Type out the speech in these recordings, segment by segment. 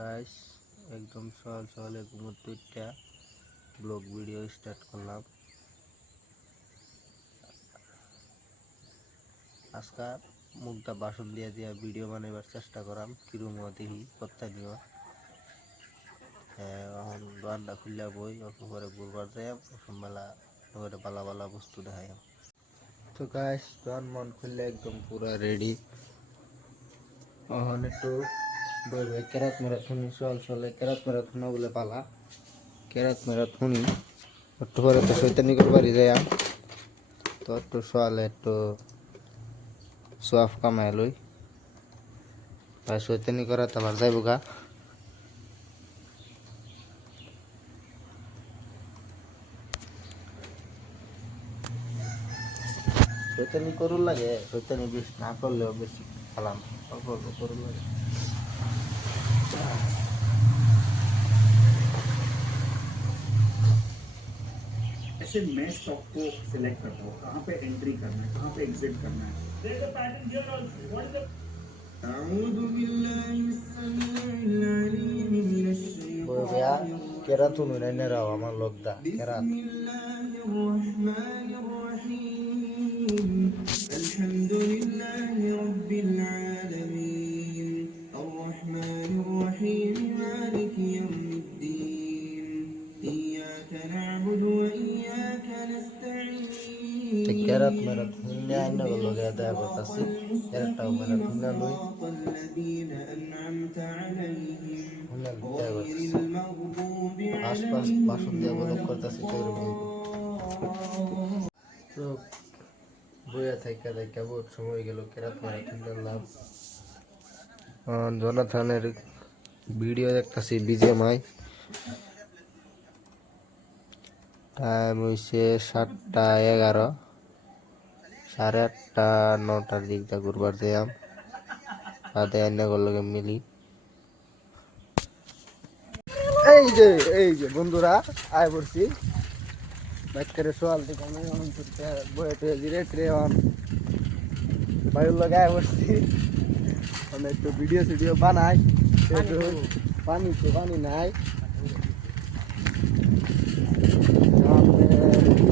Guys একদম সকাল সকালে ঘুমোতে উঠা ব্লগ ভিডিও স্টার্ট করলাম। আজকে মুখটা বাসন দিয়া দিয়া ভিডিও বানাবার চেষ্টা করাম কিরম দেখি কথা নিও। এখন দোকানটা খুললে বই অল্প করে ঘুরবার যাই সন্ধ্যাবেলা বালা বালা বস্তু দেখাই। তো গাইস দোকান মন খুললে একদম পুরা রেডি। এখন একটু কেরাত মেরাথুনি চল চলে কেরাত মেরাথুনা বলে পালা কেরাত মেরাথুনি একটু পরে তো শৈতানি করবারই যাই তো একটু সকালে একটু সোয়াফ কামাই লই আর শৈতানি করা তো আমার যাইব গা। শৈতানি করুন লাগে শৈতানি বেশি না করলেও বেশি খালাম অল্প অল্প করুন লাগে। ऐसे मैं स्टॉक को सिलेक्ट करता हूँ कहाँ पे एंट्री करना है कहाँ पे एग्जिट करना है। কেরাত উনুনে রাও আমার লোকদা কেরাত الحمد لله رب العالمين الرحمن الرحيم مالك يوم الدين إياك نعبد وإياك نستعين কেরাত মেরাত হুন্নে আইনা বললো গে দেয়া করতেছি কেরাতটাও মেরাত হুন্না লই الذين أنعمت عليهم হুন্না দেয়া غير করতেছি المغضوب আশপাশ বাসন দিয়ে বলক করতেছি তো এরকম তো বইয়া থাইকা থাইকা বহুত সময় গেল কেরাত মেরাত হুন্নালাম। জোনাথনের ভিডিও দেখতেছি বিজেমাই টাইম হইছে 7:11 8:30 9টার দিকটা ঘুরবার যাইম রাতে আইনা করলগে মিলি। এই যে বন্ধুরা আয় পড়ছি বাচ্চারে সোয়াল থেকে আমি বয়ে টুয়ে জিরে ট্রে অন বায়ুর লগে আয় পড়ছি মানে একটু ভিডিও সিডিও বানাই একটু পানি নাই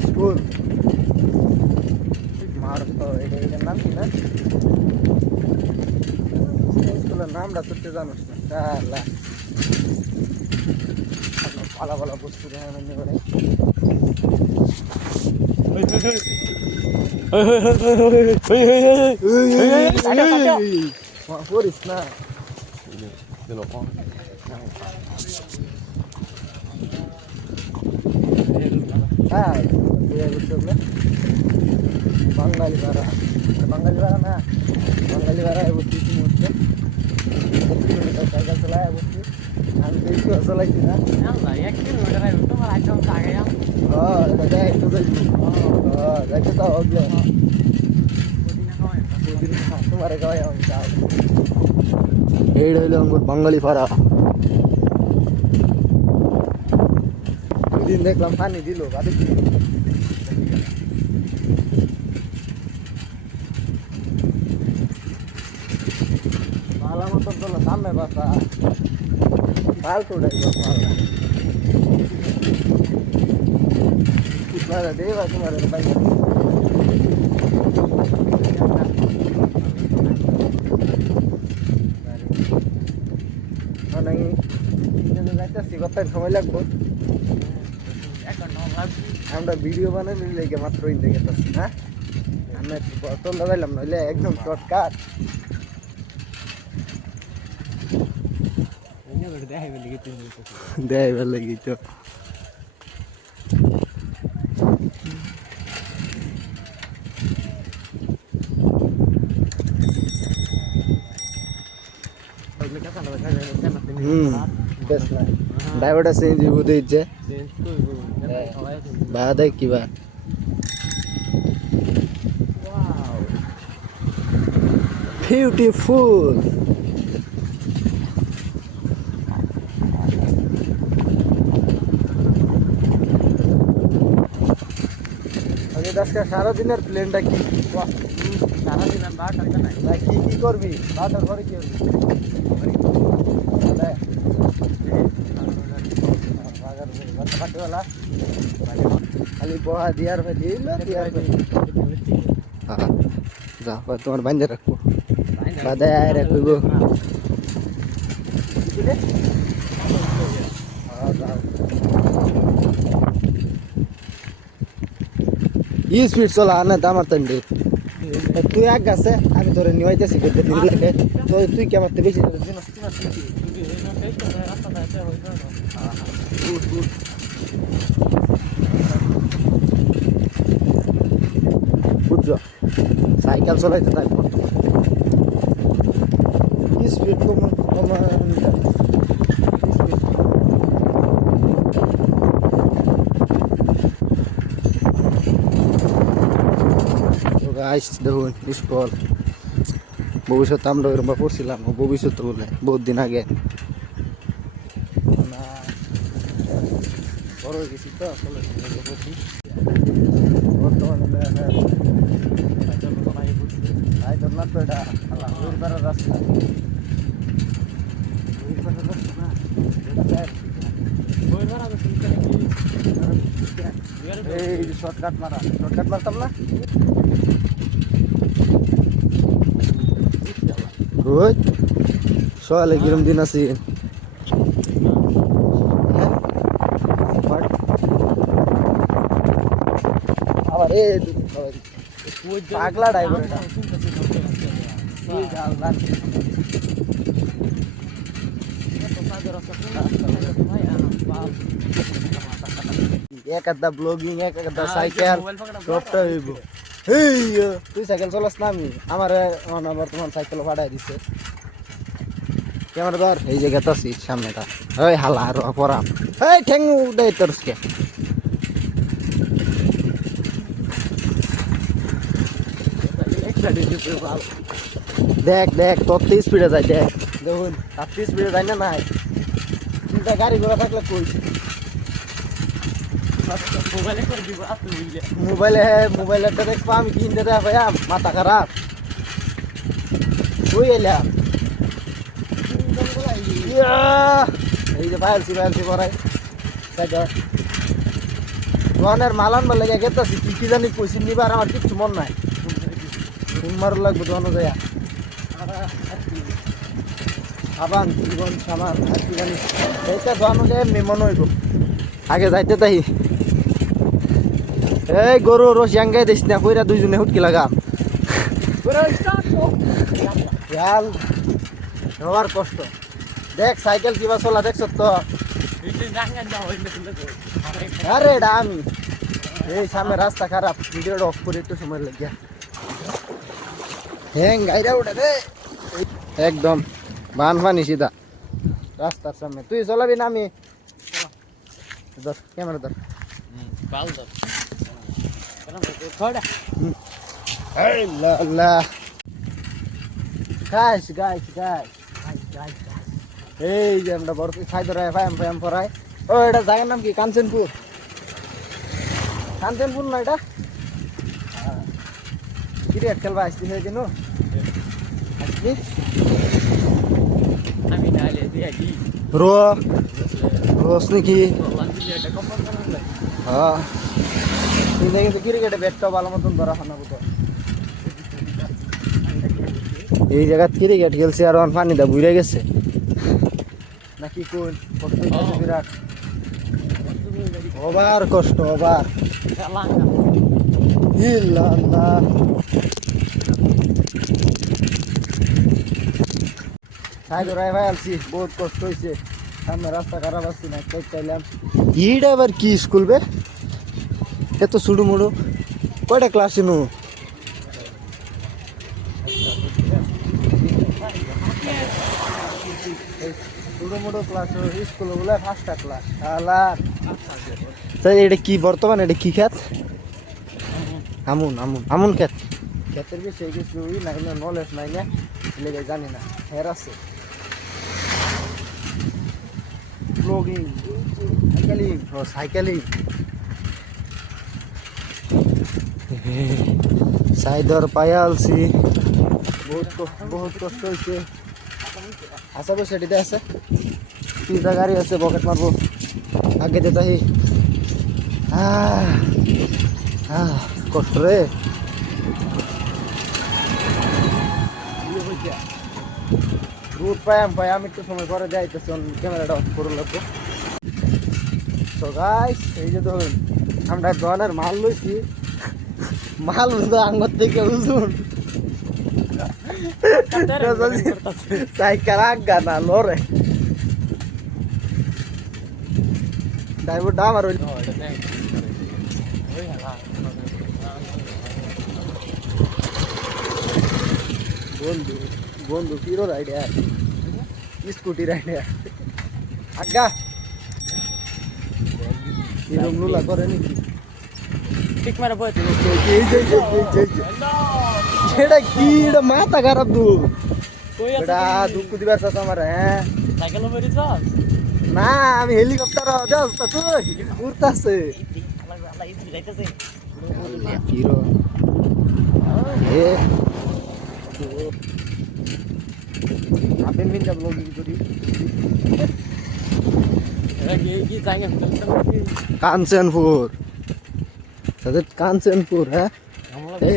স্কুল মার তো এটার নাম কি না স্কুলের নামটা তুলতে জানোস না পালা পালা বস্তু করে করিস না হ্যাঁ বাঙালি ভাড়া না বাঙালি ভাড়া বসছি মুহূর্তে সাইকেল চলায় বসছি আমি বেশি চলাইছি না 1 কিলোমিটার তোমার একদম আগে যাইতে তো হবে তোমার গায়ে এই হইল আমার বাঙালি ভাড়া। দুদিন দেখলাম পানি দিল বাড়ি ভালো মতন তো সামনে বাসা ফালতু ডাইভার দেবা তোমার ভাই যাইতেছি কত সময় লাগবো আমরা ভিডিও বানাই লেগে মাত্র গেছি হ্যাঁ আমরা বোতল লাগাইলাম নইলে একদম শর্টকাট দেখাইবার লাগি তো ড্রাইভারটা চেঞ্জ হইব দিচ্ছে বা দেখ কিবা বিউটিফুল আজকে সারাদিনের প্ল্যানটা কি সারাদিনের বারোটা কি করবি 12টার পরে কি করবি বাটওয়ালা খালি বহা দিয়ার ভাই দিল দিয়ার ভাই হ্যাঁ যা ভাই তোমার বাইন্দে রাখবো বাদায় আয় রাখবো গো ই স্পিড চলা না আমার তন্ডে তুই এক গাছে আমি ধরে নিয়ে আইতেছি তো তুই কি আমার বেশি বুঝছো সাইকেল চলাইতে থাকবো স্পিড কমান গাইস দেখুন স্কুল ভবিষ্যতে আমরা ওরকম পড়ছিলাম ভবিষ্যতে বলে বহুত দিন আগে না বড় হয়ে গেছি তো আসলে পড়ছি বর্তমানে না তো এটা উর্বর রাস্তা এই শর্টকাট মারতাম না ওই সকালে কিরম দিন আছি আবার এ পাগলা ড্রাইভার এক আধা ব্লগিং এক আধা সাইকেল সবটা হইব তুই সাইকেল চলাস না আমি আমার বর্তমান সাইকেল ভাড়াই দিছে ক্যামেরা ধর এই জায়গাতে আছি সামনেটা ওই হালা আর পরাম এই ঠ্যাং উঠাই তোরকে দেখ দেখ তোর তো স্পিডে যায় দেখ দেখুন তার তো স্পিডে যায় না নাই চিন্তা গাড়ি ঘোড়া থাকলে কই মোবাইলেরটা দেখবো আমি কিনতে দেখ ভাইয়া মাথা খারাপ তুই এলাম এই যে পাইলছি পড়াই দোকানের মালান বলে গেতাছি কি জানি কইছি নিবার আমার কিচ্ছু মন নাই মার লাগবে দোকানো যায় সাবান জীবন সামান আর কি জানি এইটা দোকানো যায় এমনি মনে হইব আগে যাইতে তাই এই গরু রস জাঙ্গাই দিস না কইরা দুইজনে হুটকি লাগাম হওয়ার কষ্ট দেখ সাইকেল কিবা চলা দেখছ তো আরে এটা আমি এই সামনে রাস্তা খারাপ ভিডিওটা অফ করে একটু সময় লাগিয়া হ্যাং গাইরা উঠে দে একদম বান ফানি সিধা রাস্তার সামনে তুই চলাবি না আমি ধর ক্যামেরা ধর এই যে আমরা বড় খাই ধরাই ফায়াম পড়াই ও এটা জায়গার নাম কি কাঞ্চনপুর না এটা ক্রিকেট খেলবা আসছি হয়ে দিন আসলি রোস নাকি হ্যাঁ কিন্তু ক্রিকেটে ব্যাটটা ভালো মতন ধরা হয় না বুঝো এই জায়গা ক্রিকেট খেলছে আর পানিটা বুড়ে গেছে নাকি কোন কষ্ট বিরাট ওভার কষ্ট ওভার ভাই আলছি বহুত কষ্ট হয়েছে সামনে রাস্তা খারাপ আসছি না চাইলাম ইটা আবার কি স্কুল বে এত ছুটু মুড়ু কয়টা ক্লাস নু ছুটু মুড়ু ক্লাস স্কুল বলে 5টা ক্লাস তাই এটা কি বর্তমানে এটা কি খেত আমুন খেত ক্ষেতের বিষয়ে কিছু নাই না নলেজ নাই না লেগে জানি না হের আছে ব্লগিং সাইকেলিং সাইডর পায়া আলছি বহুত কষ্ট হয়েছে আশা করি সেটিতে আছে 3টা গাড়ি আছে বকেট মারবো আগে যেতে কষ্ট রে রুট পায়াম একটু সময় পরে যাইতেছি ক্যামেরাটা অফ করে লাগবো। তো গাইস এই যে ধরুন আমরা ডনের মাল লইছি, মাল বুঝলো আঙ্গর থেকে উজুন সাইকেল আগা না লরে ড্রাইভারটা আমার হইল বন্ধু বন্ধু হিরো রাইডার স্কুটি রাইডার আগা এরকম নুলা করে নাকি ঠিক মারা বই সেটা কি এটা মাথা খারাপ দু কই আছে এটা দুঃখ দিবার চাষ আমার হ্যাঁ সাইকেল মেরে না আমি হেলিকপ্টার যাস তুই উড়তাছে হিরো এ আপেন বিন যাব লগি করি কাঞ্চনপুর তাদের কাঞ্চনপুর হ্যাঁ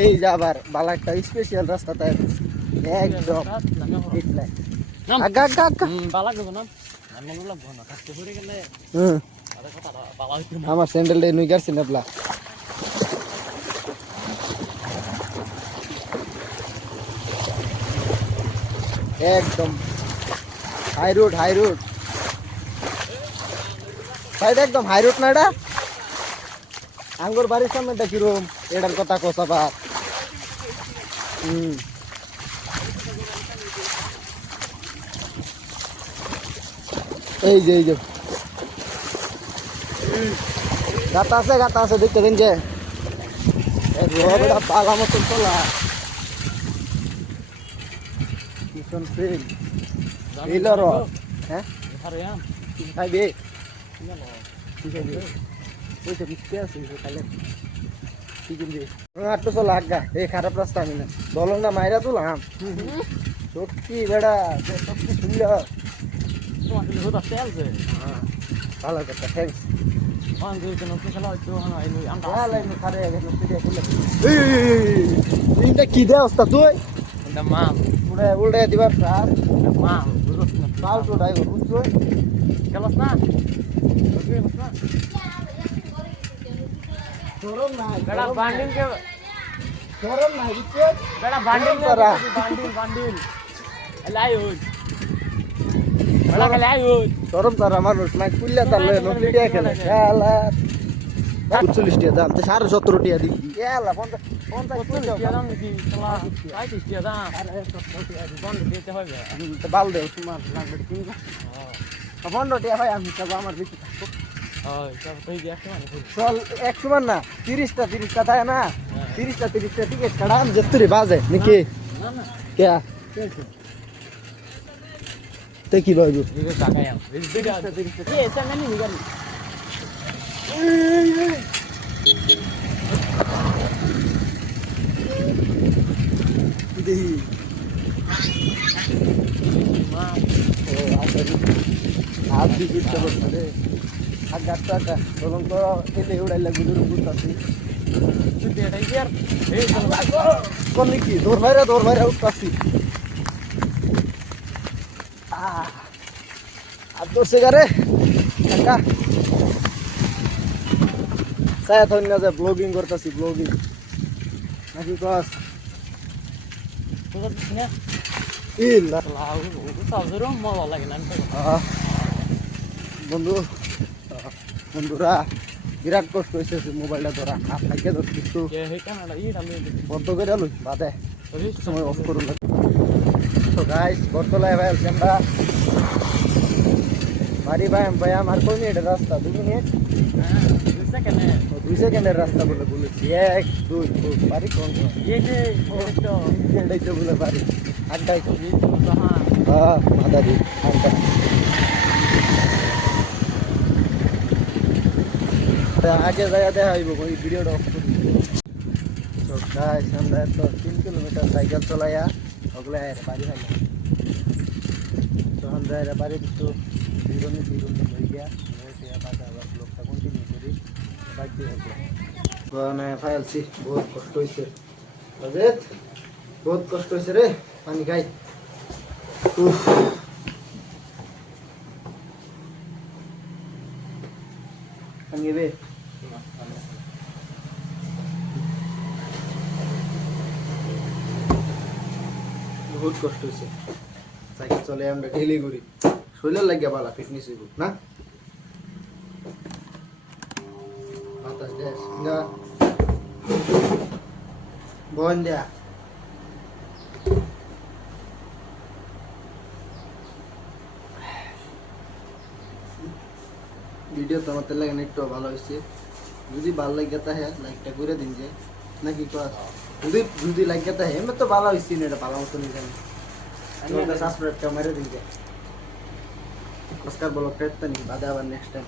এই যাবার বালা একটা স্পেশাল রাস্তা তাই একদম আগা আগা আগা আমার স্যান্ডেল নুই গারছি না বলা একদম হাই রোড সাইড একদম হাই রোড না এটা আঙ্গুর বাড়ির সামনেটা কিরম এটার কথা কষাবার এই যে গাতা আছে দেখতে দিন যে পালা মতন চলা কিষণ সিং এইলার হ্যাঁ খাইবে আটটু চলো আগা এই খারাপ রাস্তা আমি না দলং না মাইরা তুলাম সত্যি বেড়া সত্যি সুন্দর ভালো কথা থ্যাংকস কি দে অবস্থা তুই উল্টে দিবার স্যার পাল তো ড্রাইভার বুঝছো সরম তারা মানুষ মাইক পুল্লা তার নকলি টিয়া খেলে 40 টিয়া দাম 17.5 টিয়া দিই বাল দেও তোমার লাগবে কিনবো 15 টিয়া ভাই আমি সব আমার বেশি থাকবো চল 100 মান না 30টা থাকে না 30টা টিকিট কাটাম যতরি বাজে নাকি কে তে কি বাজু কি দৌড় মাইরা উঠতাছি আর দোষে গারে একা সায়া থন না যে ব্লগিং করতাছি ব্লগিং নাকি কস ইল্লা বন্ধুরা বিরাট কষ্ট হয়েছে মোবাইলটা ধরা আপনাকে একটু বন্ধ করে আলু বাদে সময় অফ করুন। তো গাইস বর্তলায় ভাই আমরা বাড়ি ভাই আমার কোন মিনিটের রাস্তা 2 মিনিট 2 সেকেন্ডের রাস্তা বলেছি 1 2 বাড়ি কোন এটাই তো বলে বাড়ি আড্ডাই তো হ্যাঁ মাদা দি আড্ডা আগে জায়গা দেখা হইব ওই ভিডিওটা অফ করি। তো গাইস আমরা তো 3 কিলোমিটার সাইকেল চলাইয়া ওগুলো বাড়ি হয় তখন যাই বাড়ি একটু বিরোধী হয়ে গিয়া বাজার ব্লগটা কন্টিনিউ করি। বানায় ফাইলছি বহুত কষ্ট হয়েছে অজিত বহুত কষ্ট হয়েছে রে পানি খাই উফ পানি বে বহুত কষ্ট হয়েছে সাইকেল চলে আমরা ডেইলি করি শরীরের লাগিয়া বালা ফিটনেস হইব না বাতাস দেশ না বন দেয়া ভিডিও তো আমার লাগে একটু ভালো হয়েছে যদি ভালো লাগে তা হ্যাঁ লাইকটা করে দিন যে নাকি ক্লাস যদি লাগে তা হ্যাঁ আমি তো ভালো হয়েছি না এটা ভালো মতো নিয়ে জানি সাবস্ক্রাইবটা মেরে দিন যে নমস্কার ব্লগটা তো নি বাদে আবার নেক্সট টাইম